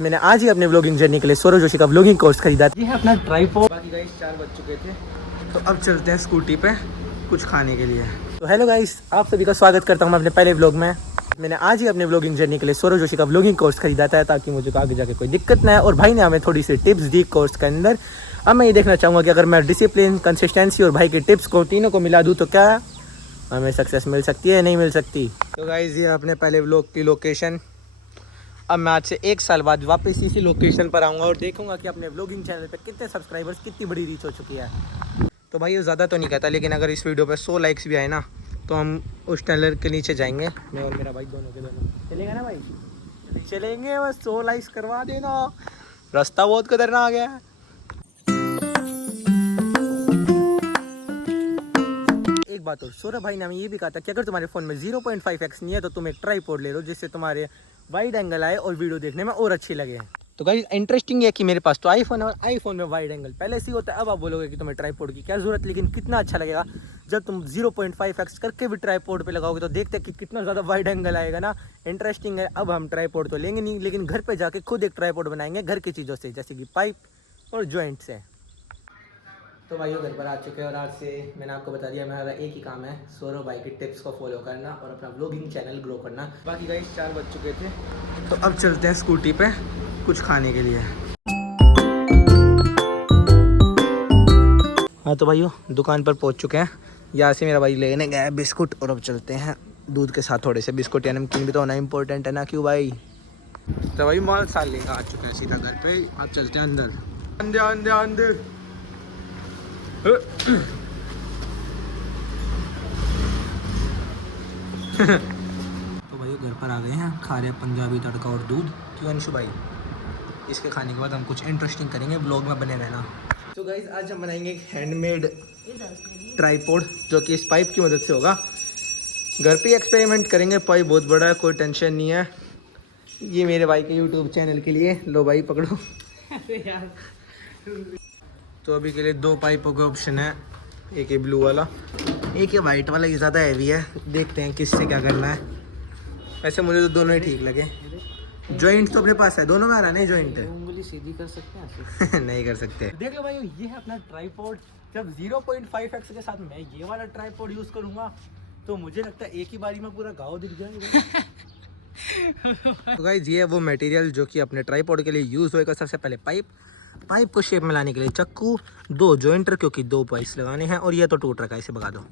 मैंने आज ही अपने व्लॉगिंग जर्नी के लिए सौरभ जोशी का व्लॉगिंग कोर्स खरीदा। ये है अपना ट्राइपॉड। बाकी गाइस 4 बज चुके थे तो अब चलते हैं स्कूटी पे कुछ खाने के लिए। तो हेलो गाइस, आप सभी का स्वागत करता हूँ मैं अपने पहले व्लॉग में। मैंने आज ही अपने व्लॉगिंग जर्नी के लिए सौरभ जोशी का व्लॉगिंग कोर्स खरीदा था ताकि मुझे आगे जाके कोई दिक्कत ना है। और भाई ने हमें थोड़ी सी टिप्स दी कोर्स के अंदर। अब मैं ये देखना चाहूँगा कि अगर मैं डिसिप्लिन, कंसिस्टेंसी और भाई की टिप्स को तीनों को मिला दूँ तो क्या हमें सक्सेस मिल सकती है, नहीं मिल सकती। तो गाइस ये अपने पहले व्लॉग की लोकेशन। अब मैं आज से 1 साल बाद वापस इसी लोकेशन पर आऊँगा और देखूंगा कि अपने व्लॉगिंग चैनल पे कितने सब्सक्राइबर्स, कितनी बड़ी रीच हो चुकी है। तो भाई ये ज़्यादा तो नहीं कहता, लेकिन अगर इस वीडियो पे 100 लाइक्स भी आए ना तो हम उस टनल के नीचे जाएंगे, मैं और मेरा भाई दोनों के दोनों। चलेगा ना भाई? चलेंगे, बस 100 लाइक्स करवा देना। रास्ता बहुत खतरनाक है। एक बात और, सौरभ भाई ने हमें ये भी कहा था कि अगर तुम्हारे फ़ोन में 0.5x नहीं है तो तुम एक ट्राइपॉड ले लो जिससे तुम्हारे वाइड एंगल आए और वीडियो देखने में और अच्छी लगे। तो गाइस इंटरेस्टिंग है कि मेरे पास तो आईफोन है और आईफोन में वाइड एंगल पहले से ही होता है। अब आप बोलोगे कि तुम्हें ट्राइपॉड की क्या ज़रूरत, लेकिन कितना अच्छा लगेगा जब तुम 0.5x करके भी ट्राइपॉड पे लगाओगे तो देखते कि कितना ज़्यादा वाइड एंगल आएगा ना। इंटरेस्टिंग है। अब हम ट्राइपॉड तो लेंगे नहीं, लेकिन घर पर जाके खुद एक ट्राइपॉड बनाएंगे घर की चीज़ों से, जैसे कि पाइप और जॉइंट से। तो भाइयों घर पर आ चुके हैं और आज से मैंने आपको बता दिया मेरा एक ही काम है, सौरभ भाई की टिप्स को फॉलो करना और अपना व्लॉगिंग चैनल ग्रो करना। बाकी गाइस 4 बज चुके थे तो अब चलते हैं स्कूटी पे कुछ खाने के लिए। हाँ तो भाइयों दुकान पर पहुंच चुके हैं। यहाँ से मेरा भाई लेने गया है बिस्कुट और अब चलते हैं दूध के साथ थोड़े से बिस्कुट या नमकीन भी तो होना इंपॉर्टेंट है ना, क्यों भाई? तो भाई माल साल लेकर आ चुके हैं सीधा घर पे। अब चलते हैं अंदर। अंदर अंदर अंदर तो भाई घर पर आ गए हैं, खा रहे हैं पंजाबी तड़का और दूध। क्यों अंशु भाई? इसके खाने के बाद हम कुछ इंटरेस्टिंग करेंगे, ब्लॉग में बने रहना। तो गाइस आज हम बनाएंगे एक हैंडमेड ट्राइपॉड जो कि इस पाइप की मदद से होगा। घर पे एक्सपेरिमेंट करेंगे। पाइप बहुत बड़ा है, कोई टेंशन नहीं है। ये मेरे भाई के यूट्यूब चैनल के लिए। लो भाई पकड़ो। तो अभी के लिए 2 पाइपों का ऑप्शन है, एक ये ब्लू वाला, एक ये वाइट वाला। ये ज़्यादा हैवी है, देखते हैं किससे क्या करना है। वैसे मुझे तो दोनों ही ठीक लगे। जॉइंट तो अपने पास है, दोनों में आ रहा नहीं जॉइंट है। उंगली सीधी कर सकते हैं? नहीं कर सकते। देख लो भाई ये है अपना ट्राइपॉड। जब 0.5x के साथ मैं ये वाला ट्राइपॉड यूज़ करूँगा तो मुझे लगता है एक ही बारी में पूरा गाँव दिख जाएगा। तो गाइस ये है वो मटेरियल जो कि अपने ट्राइपॉड के लिए यूज़ होएगा। सबसे पहले पाइप को शेप में लाने के लिए चाकू, 2 जॉइंटर क्योंकि 2 पाइप्स लगाने हैं, और ये तो टूट रखा है, इसे भगा दो।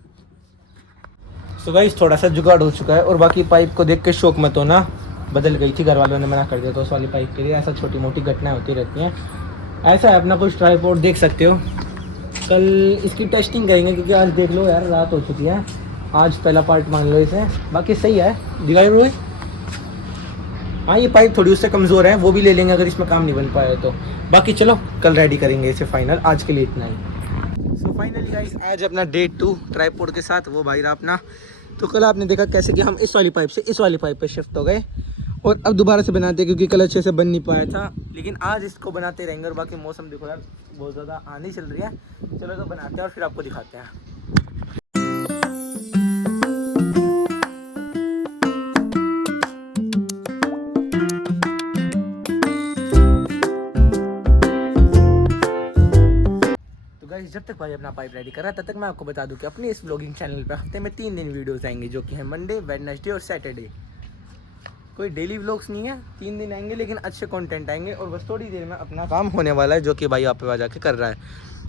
सो गाइस थोड़ा सा जुगाड़ हो चुका है और बाकी पाइप को देख के शौक मत होना, बदल गई थी, घर वालों ने मना कर दिया। तो उस वाली पाइप के लिए ऐसा छोटी मोटी घटनाएं होती रहती हैं। ऐसा है अपना कुछ ट्राइपॉड, देख सकते हो। कल इसकी टेस्टिंग करेंगे क्योंकि आज देख लो यार रात हो चुकी है। आज पहला पार्ट मान लो इसे, बाकी सही है। दिखाई रोए। हाँ ये पाइप थोड़ी उससे कमज़ोर है, वो भी ले लेंगे अगर इसमें काम नहीं बन पाया तो। बाकी चलो कल रेडी करेंगे इसे फाइनल। आज के लिए इतना ही। सो फाइनली गाइस आज अपना डे 2 ट्राइपॉड के साथ। वो भाई रहा अपना। तो कल आपने देखा कैसे कि हम इस वाली पाइप से इस वाली पाइप पे शिफ्ट हो गए और अब दोबारा से बनाते क्योंकि कल अच्छे से बन नहीं पाया था, लेकिन आज इसको बनाते रहेंगे। और बाकी मौसम देखो यार बहुत ज़्यादा आंधी चल रही है। चलो तो बनाते हैं और फिर आपको दिखाते हैं। जब तक भाई अपना पाइप रेडी कर रहा है तब तक मैं आपको बता दूं कि अपने इस व्लॉगिंग चैनल पे हफ्ते में 3 दिन वीडियोस आएंगे जो कि है मंडे, वेडनेसडे और सैटरडे। कोई डेली व्लॉग्स नहीं है, 3 दिन आएंगे लेकिन अच्छे कंटेंट आएंगे। और बस थोड़ी देर में अपना काम होने वाला है जो कि भाई आप पे जाके कर रहा है।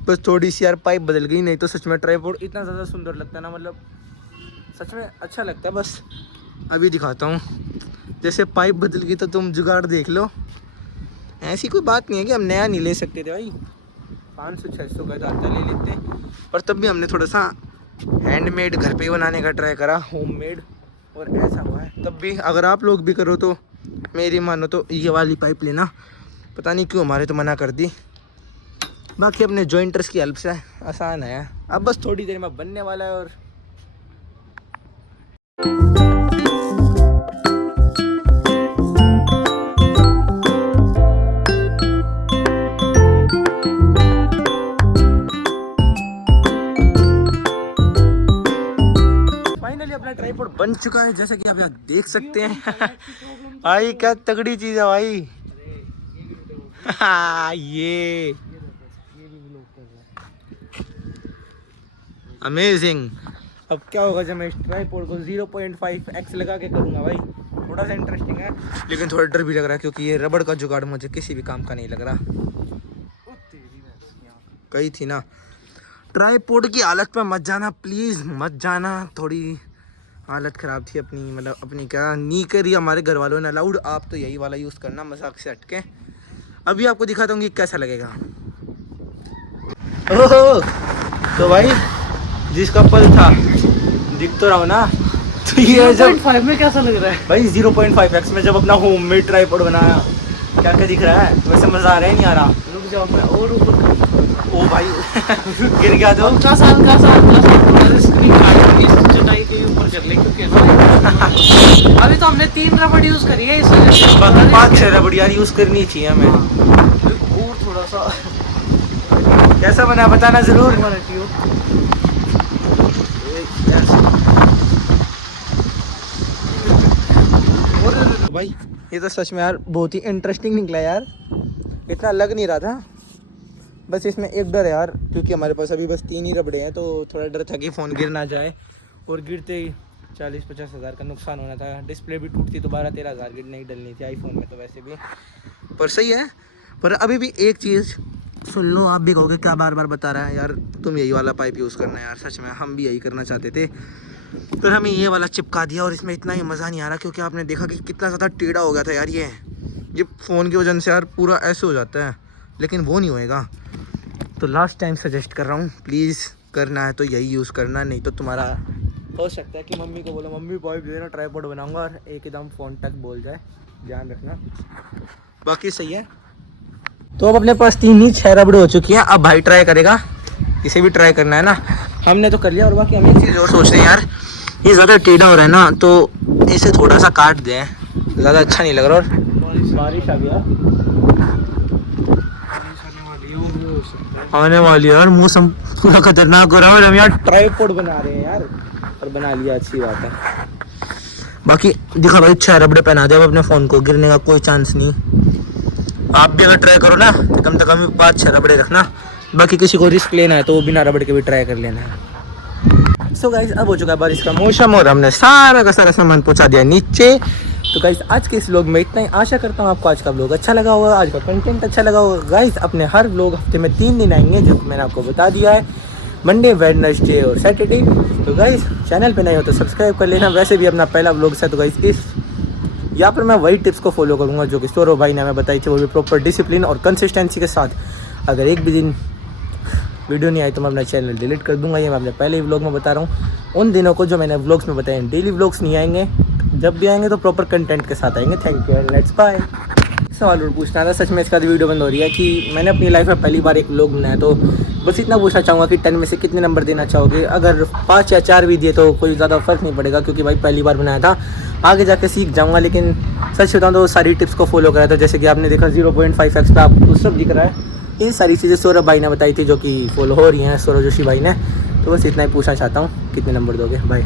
बस थोड़ी सी यार पाइप बदल गई, नहीं तो सच में ट्राइपॉड इतना ज़्यादा सुंदर लगता है ना, मतलब सच में अच्छा लगता है। बस अभी दिखाता हूँ। जैसे पाइप बदल गई तो तुम जुगाड़ देख लो। ऐसी कोई बात नहीं है कि हम नया नहीं ले सकते थे भाई, 500-600 का ज़्यादा ले लेते हैं। पर तब भी हमने थोड़ा सा हैंडमेड घर पे ही बनाने का ट्राई करा, होममेड, और ऐसा हुआ है। तब भी अगर आप लोग भी करो तो मेरी मानो तो ये वाली पाइप लेना। पता नहीं क्यों हमारे तो मना कर दी। बाकी अपने जॉइंटर्स की हेल्प से आसान है। अब बस थोड़ी देर में बनने वाला है। और अपना ट्राइपॉड बन चुका है जैसा कि आप यहाँ देख सकते हैं। भाई क्या तगड़ी चीज़ है भाई। ये भी ब्लॉग कर रहा है। अमेजिंग। अब क्या होगा जब मैं इस ट्राइपॉड को 0.5x लगा के करूँगा भाई, थोड़ा सा इंटरेस्टिंग है लेकिन थोड़ा डर भी लग रहा है क्योंकि ये रबड़ का जुगाड़ मुझे किसी भी काम का नहीं लग रहा। कही थी ना, ट्राइपॉड की हालत पे मत जाना प्लीज़, मत जाना। थोड़ी हालत ख़राब थी अपनी, मतलब अपनी क्या नी करी हमारे घर वालों ने अलाउड। आप तो यही वाला यूज़ करना मजाक से हटके। अभी आपको दिखाता हूँ कि कैसा लगेगा। ओहो, तो भाई जिसका पल था दिख तो रहा हो ना, तो ये 0.5 में कैसा लग रहा है भाई 0.5x में जब अपना होममेड ट्राइपॉड बनाया, क्या क्या दिख रहा है? वैसे मज़ा आ रहा है नहीं आ रहा? रुक जाओ मैं और ऊपर ओ भाई गिर गया तो का साल स्क्रीन काट इस चटाई के ऊपर कर ले क्योंकि ना अभी तो हमने 3 रबड़ यूज करी है, इस वजह से 5-6 रबड़ यार यूज़ करनी चाहिए हमें। और थोड़ा सा कैसा बना बताना ज़रूर। भाई ये तो सच में यार बहुत ही इंटरेस्टिंग निकला यार, इतना लग नहीं रहा था। बस इसमें एक डर है यार, क्योंकि हमारे पास अभी बस 3 ही रबड़े हैं, तो थोड़ा डर था कि फ़ोन गिर ना जाए, और गिरते ही 40-50 हज़ार का नुकसान होना था। डिस्प्ले भी टूटती तो 12-13 हज़ार की नहीं डलनी थी आईफोन में तो वैसे भी। पर सही है। पर अभी भी एक चीज़ सुन लो, आप भी कहोगे क्या बार बार बता रहा है यार, तुम यही वाला पाइप यूज़ करना है यार। सच में हम भी यही करना चाहते थे, पर हमें ये वाला चिपका दिया और इसमें इतना ही मज़ा नहीं आ रहा, क्योंकि आपने देखा कि कितना ज़्यादा टेढ़ा हो गया था यार। ये फ़ोन की वजह से यार पूरा ऐसे हो जाता है, लेकिन वो नहीं होएगा। तो लास्ट टाइम सजेस्ट कर रहा हूँ, प्लीज़ करना है तो यही यूज़ करना, नहीं तो तुम्हारा हो सकता है कि मम्मी को बोलो मम्मी पाइप दे देना, ट्राइपॉड बनाऊंगा, और एकदम फ़ोन तक बोल जाए। ध्यान रखना। बाकी सही है। तो अब अपने पास 3 नहीं 6 रबड़ हो चुकी हैं। अब भाई ट्राई करेगा, इसे भी ट्राई करना है ना, हमने तो कर लिया। और बाकी हम एक चीज़ और सोच रहे हैं यार, ये ज़्यादा टेढ़ा हो रहा है ना, तो इसे थोड़ा सा काट दें, ज़्यादा अच्छा नहीं लग रहा। और बारिश आ गया, आने वाली है यार, मौसम पूरा खतरनाक हो रहा है और हम यार ट्राइपॉड बना रहे हैं यार, और बना लिया, अच्छी बात है। बाकी दिखा भाई 6 रबड़े पहना दे अब अपने फ़ोन को, गिरने का कोई चांस नहीं। आप भी अगर ट्राई करो ना तो कम से कम 5-6 रबड़े रखना। बाकी किसी को रिस्क लेना है तो वो बिना रबड़ के भी ट्राई कर लेना है। सो गाइस अब हो चुका है बारिश का मौसम और हमने सारा का सारा सामान पहुंचा दिया नीचे। तो गाइस आज के इस व्लॉग में इतना ही। आशा करता हूँ आपको आज का व्लॉग अच्छा लगा होगा, आज का कंटेंट अच्छा लगा होगा। गाइस अपने हर व्लॉग हफ्ते में 3 दिन आएंगे, जो मैंने आपको बता दिया है, मंडे, वेडनेसडे और सैटरडे। तो गाइस चैनल पे नहीं हो तो सब्सक्राइब कर लेना। वैसे भी अपना पहला व्लॉग है, तो गाइस इस यहाँ पर मैं वही टिप्स को फॉलो करूँगा जो कि सौरभ भाई ने हमें बताई थी, वो भी प्रॉपर डिसिप्लिन और कंसिस्टेंसी के साथ। अगर एक भी दिन वीडियो नहीं आई तो मैं अपना चैनल डिलीट कर दूंगा। ये मैं अपने पहले ही व्लॉग में बता रहा हूँ। उन दिनों को जो मैंने व्लॉग्स में बताए, डेली व्लॉग्स नहीं आएंगे, जब भी आएंगे तो प्रॉपर कंटेंट के साथ आएंगे। Thank you and let's bye. सवाल और पूछना था, सच में इसका वीडियो बंद हो रही है कि मैंने अपनी लाइफ में पहली बार एक व्लॉग बनाया, तो बस इतना पूछना चाहूँगा कि 10 में से कितने नंबर देना चाहोगे। अगर 5 या 4 भी दिए तो कोई ज़्यादा फ़र्क नहीं पड़ेगा, क्योंकि भाई पहली बार बनाया था, आगे जाके सीख जाऊँगा। लेकिन सच बताऊँ तो सारी टिप्स को फॉलो करा था, जैसे कि आपने देखा 0.5x पे आपको सब दिख रहा है। ये सारी चीज़ें सौरभ भाई ने बताई थी, जो कि फॉलो हो रही हैं, सौरभ जोशी भाई ने। तो बस इतना ही पूछना चाहता हूँ, कितने नंबर दोगे भाई।